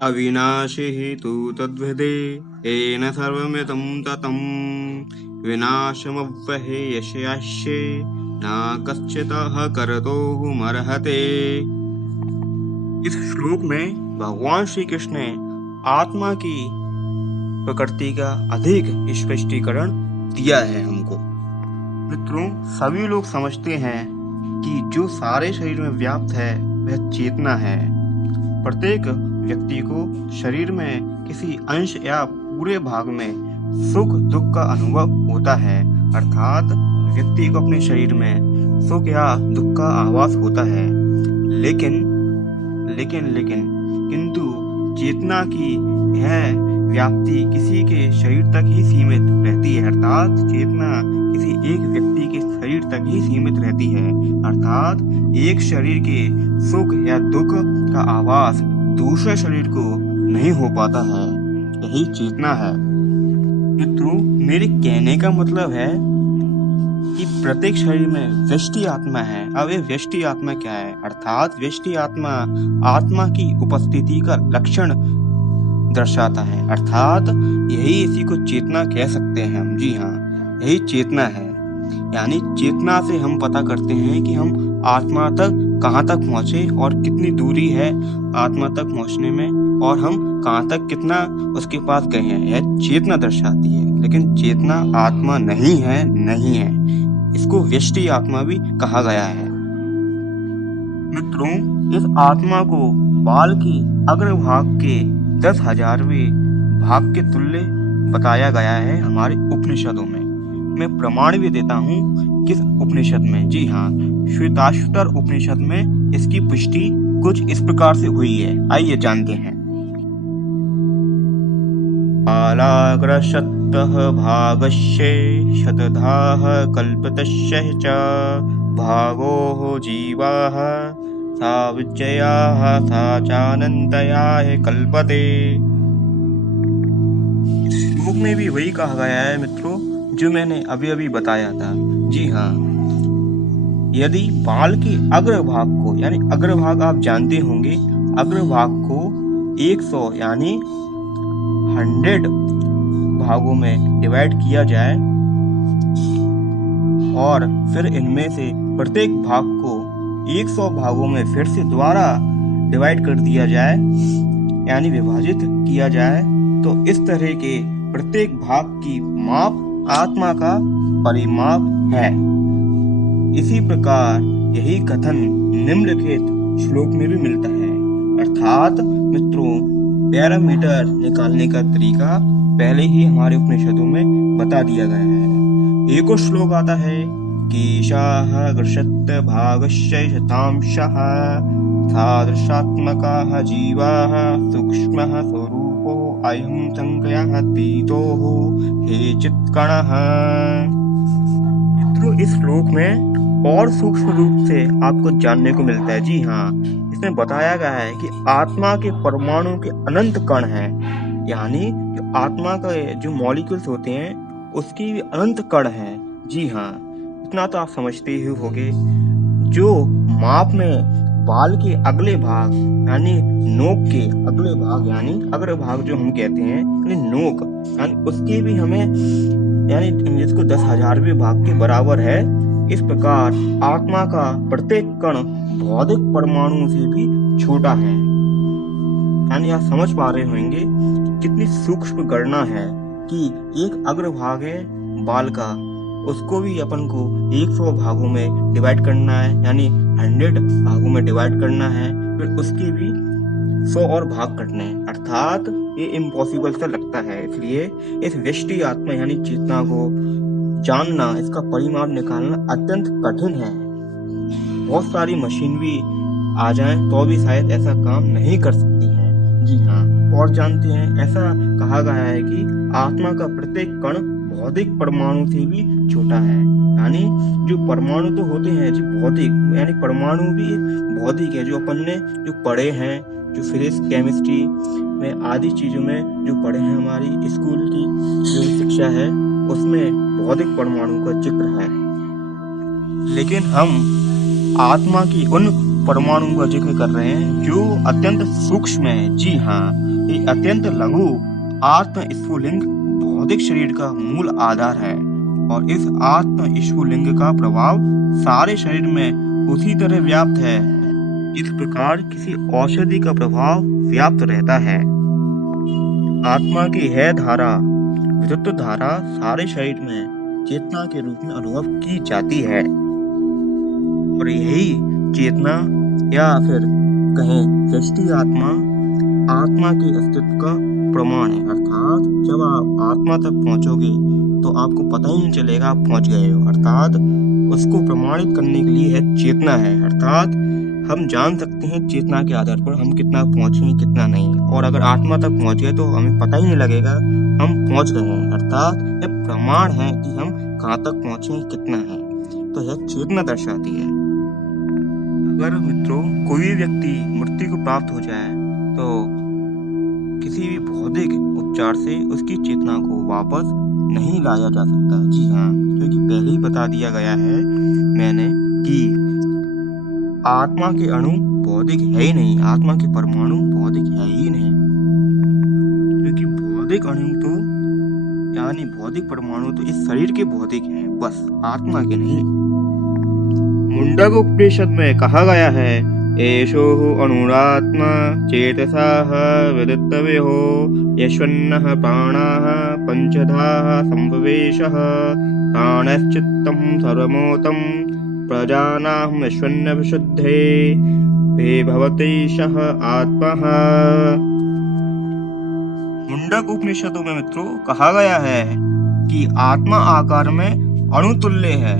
अविनाशी तु तद्विदे येन सर्वमिदं ततं विनाशमव्यहेयस्यास्ये न कश्चिदः कर्तुमर्हते। इस श्लोक में भगवान श्री कृष्ण ने आत्मा की प्रकृति का अधिक स्पष्टीकरण दिया है हमको। मित्रों, सभी लोग समझते हैं कि जो सारे शरीर में व्याप्त है वह चेतना है। प्रत्येक व्यक्ति को शरीर में किसी अंश या पूरे भाग में सुख दुख का अनुभव होता है, अर्थात व्यक्ति को अपने शरीर में सुख या दुख का आभास होता है। लेकिन किंतु चेतना की यह व्याप्ति किसी के शरीर तक ही सीमित रहती है, अर्थात चेतना किसी एक व्यक्ति के शरीर तक ही सीमित रहती है, अर्थात एक शरीर के सुख या दुख का आभास दूसरे शरीर को नहीं हो पाता है। यही चेतना है। मित्रों, मेरे कहने का मतलब है कि प्रत्येक शरीर में व्यष्टि आत्मा है। अब ये व्यष्टि आत्मा क्या है? अर्थात व्यष्टि आत्मा आत्मा की उपस्थिति का लक्षण दर्शाता है, अर्थात यही इसी को चेतना कह सकते हैं हम। जी हाँ, यही चेतना है। यानी चेतना से हम पता करते हैं कि हम आत्मा तक कहाँ तक पहुँचे और कितनी दूरी है आत्मा तक पहुँचने में, और हम कहाँ तक कितना उसके पास गए हैं। यह चेतना दर्शाती है। लेकिन चेतना आत्मा नहीं है। इसको व्यष्टि आत्मा भी कहा गया है। मित्रों, इस आत्मा को बाल की अग्रभाग के 10,000वें भाग के तुल्य बताया गया है हमारे उपनिषदों में। मैं प्रमाण भी देता हूँ किस उपनिषद में। जी हाँ, श्वेताश्वतर उपनिषद में इसकी पुष्टि कुछ इस प्रकार से हुई है। आइए जानते हैं। बालाग्रशतः भागस्य शतधाः कल्पतस्य च भागो जीवाः सा विजयाः सा चानन्तया कल्पते। इस श्लोक में भी वही कहा गया है मित्रों जो मैंने अभी अभी बताया था। जी हाँ, यदि बाल के अग्रभाग को, यानी अग्रभाग आप जानते होंगे, अग्रभाग को 100 यानी 100 भागों में डिवाइड किया जाए और फिर इनमें से प्रत्येक भाग को 100 भागों में फिर से दोबारा डिवाइड कर दिया जाए, यानी विभाजित किया जाए, तो इस तरह के प्रत्येक भाग की माप आत्मा का परिमाप है। इसी प्रकार यही कथन निम्नलिखित श्लोक में भी मिलता है। अर्थात मित्रों, पैरामीटर निकालने का तरीका पहले ही हमारे उपनिषदों में बता दिया गया है। एक और श्लोक आता है कीशाः ग्रशत भागस्य शतांशः सादृशात्मकाः जीवाः सूक्ष्मः स्वरूपो अयं संज्ञाः तीतोः हे चित्कणः। मित्रों, इस श्लोक में और सूक्ष्म रूप से आपको जानने को मिलता है। जी हाँ, इसमें बताया गया है कि आत्मा के परमाणु के अनंत कण हैं, यानी जो आत्मा का जो मॉलिक्यूल्स होते हैं उसकी भी अनंत कण हैं। जी हाँ, इतना तो आप समझते ही होंगे। जो माप में बाल के अगले भाग यानी नोक के अगले भाग, यानी अग्र भाग जो हम कहते हैं, यानी नोक, यानी उसकी भी हमें, यानी जिसको 10,000वें भाग के बराबर है। इस प्रकार आत्मा का प्रत्येक कण भौतिक परमाणु से भी छोटा है। यानी आप समझ पा रहे होंगे कितनी सूक्ष्म गणना है कि एक अग्रभाग है बाल का, उसको भी अपन को 100 भागों में डिवाइड करना है, यानी 100 भागों में डिवाइड करना है, फिर उसके भी 100 और भाग करने हैं। अर्थात ये इम्पॉसिबल सा लगता है। इसलिए इस व्यष्टि आत्मा यानी चेतना को जानना, इसका परिमाप निकालना अत्यंत कठिन है। बहुत सारी मशीनरी आ जाएं तो भी शायद ऐसा काम नहीं कर सकती हैं। जी हाँ, और जानते हैं ऐसा कहा गया है कि आत्मा का प्रत्येक कण भौतिक परमाणु से भी छोटा है। यानी जो परमाणु तो होते हैं जो भौतिक, यानी परमाणु भी भौतिक है, जो अपन ने जो पढ़े हैं, जो फिजिक्स केमिस्ट्री में आदि चीजों में जो पढ़े हैं, हमारी स्कूल की जो शिक्षा है उसमें भौतिक परमाणु का जिक्र है। लेकिन हम आत्मा की उन परमाणु का जिक्र कर रहे हैं जो अत्यंत सूक्ष्म है। जी हाँ, ये अत्यंत लघु आत्म स्फुलिंग भौतिक शरीर का मूल आधार है और इस आत्म स्फुलिंग का प्रभाव सारे शरीर में उसी तरह व्याप्त है इस प्रकार किसी औषधि का प्रभाव व्याप्त रहता है। आत्मा की है धारा, विद्युत धारा सारे शरीर में चेतना के रूप में अनुभव की जाती है और यही चेतना या फिर कहें व्यष्टि आत्मा आत्मा के अस्तित्व का प्रमाण है। अर्थात जब आप आत्मा तक पहुंचोगे तो आपको पता ही नहीं चलेगा आप पहुंच गए हो। अर्थात उसको प्रमाणित करने के लिए है चेतना है। अर्थात हम जान सकते हैं चेतना के आधार पर हम कितना पहुंचे हैं कितना नहीं, और अगर आत्मा तक पहुंच गए तो हमें पता ही नहीं लगेगा हम पहुंच गए हैं। अर्थात यह प्रमाण है कि हम कहाँ तक पहुंचे हैं कितना है, तो यह चेतना दर्शाती है। अगर मित्रों कोई भी व्यक्ति मृत्यु को प्राप्त हो जाए तो किसी भी भौतिक उपचार से उसकी चेतना को वापस नहीं लाया जा सकता। जी हाँ, क्योंकि पहले ही बता दिया गया है मैंने कि आत्मा के अणु भौतिक है ही नहीं, आत्मा के परमाणु भौतिक है ही नहीं, क्योंकि भौतिक अणु तो यानी भौतिक परमाणु तो इस शरीर के भौतिक हैं, बस आत्मा के नहीं। मुंडक उपनिषद में कहा गया है एषो अणुरात्मा चेतसाः विदितव्यो यश्वन्नः प्राणाः पंचधाः संभवेशः प्राणश्चित्तं सर्वमोतं प्रजानां यश्वन्न विशुद्धे वे भवति सः आत्मा। मुंडक उपनिषदों में मित्रों कहा गया है कि आत्मा आकार में अणुतुल्य है।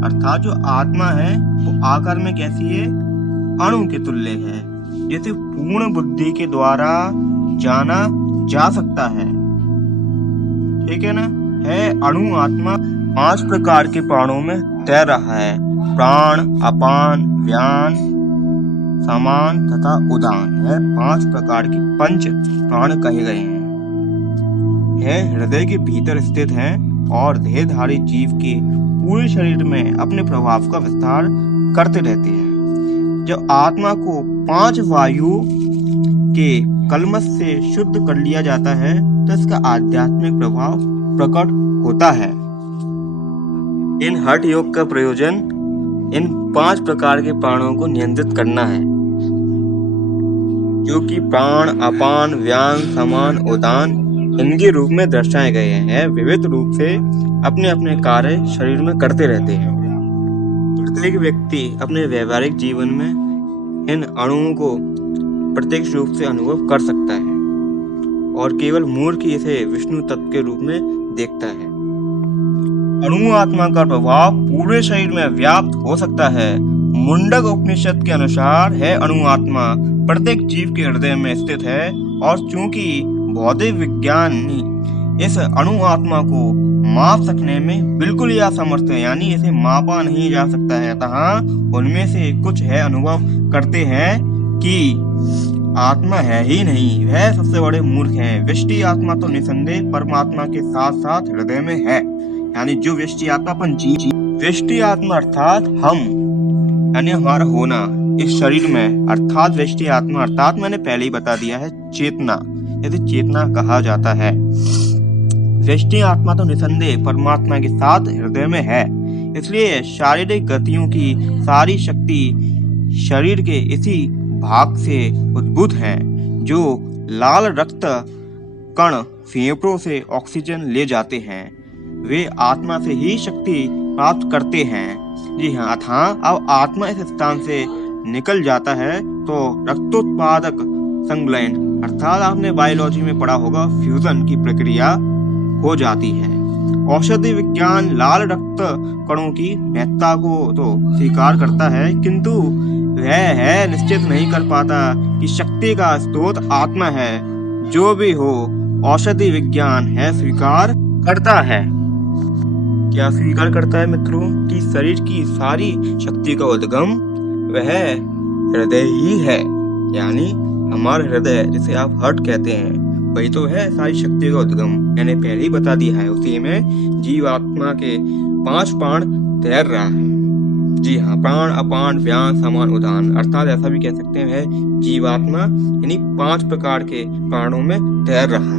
अर्थात जो आत्मा है वो आकार में कैसी है, अणु के तुल्य है, जैसे पूर्ण बुद्धि के द्वारा जाना जा सकता है। ठीक है ना, है अणु आत्मा 5 प्रकार के प्राणों में तैर रहा है। प्राण, अपान, व्यान, समान तथा उदान है 5 प्रकार के पंच प्राण कहे गए हैं। यह हृदय के भीतर स्थित हैं और देहधारी जीव के पूरे शरीर में अपने प्रभाव का विस्तार करते रहते हैं। जब आत्मा को 5 वायु के कलमश से शुद्ध कर लिया जाता है तो इसका आध्यात्मिक प्रभाव प्रकट होता है। इन हठ योग का प्रयोजन इन 5 प्रकार के प्राणों को नियंत्रित करना है, जो कि प्राण, अपान, व्यान, समान, उदान इनके रूप में दर्शाए गए हैं। विविध रूप से अपने अपने कार्य शरीर में करते रहते हैं। प्रत्येक व्यक्ति अपने व्यवहारिक जीवन में इन अणुओं को प्रत्यक्ष रूप से अनुभव कर सकता है और केवल मूर्ख इसे विष्णु तत्व के रूप में देखता है। अणु आत्मा का प्रभाव पूरे शरीर में व्याप्त हो सकता है। मुंडक उपनिषद के अनुसार है अणु आत्मा प्रत्येक जीव के हृदय में स्थित है और चूंकि भौतिक विज्ञानी इस अणु आत्मा को माप सकने में बिल्कुल ही असमर्थ है, यानी इसे मापा नहीं जा सकता है, अतः उनमें से कुछ है अनुभव करते हैं कि आत्मा है ही नहीं, वह सबसे बड़े मूर्ख हैं। व्यष्टि आत्मा तो निसंदेह परमात्मा के साथ साथ हृदय में है, यानी जो व्यष्टि आत्मा अपन व्यष्टि आत्मा अर्थात हम, यानी हमारा होना इस शरीर में, अर्थात व्यष्टि आत्मा अर्थात मैंने पहले ही बता दिया है चेतना, यदि चेतना कहा जाता है। व्यष्टि आत्मा तो निसंदेह परमात्मा के साथ हृदय में है, इसलिए शारीरिक गतियों की सारी शक्ति शरीर के इसी भाग से उद्भूत है। जो लाल रक्त कण फेफड़ों से ऑक्सीजन ले जाते हैं वे आत्मा से ही शक्ति प्राप्त करते हैं। जी हाँ, अब आत्मा इस स्थान से निकल जाता है तो रक्तोत्पादक संलयन अर्थात आपने बायोलॉजी में पढ़ा होगा फ्यूजन की प्रक्रिया हो जाती है। औषधि विज्ञान लाल रक्त कणों की महत्ता को तो स्वीकार करता है, किंतु वह है निश्चित नहीं कर पाता कि शक्ति का स्रोत आत्मा है। जो भी हो, औषधि विज्ञान है स्वीकार करता है। क्या स्वीकार करता है मित्रों कि शरीर की सारी शक्ति का उद्गम वह हृदय ही है, यानी हमारा हृदय जिसे आप हार्ट कहते हैं वही तो है सारी शक्ति का उद्गम। मैंने पहले ही बता दिया है, उसी में जीवात्मा के 5 प्राण तैर रहा है। जी हाँ, प्राण, अपान, व्यान, समान, उदान अर्थात ऐसा भी कह सकते हैं जीवात्मा यानी 5 प्रकार के प्राणों में तैर रहा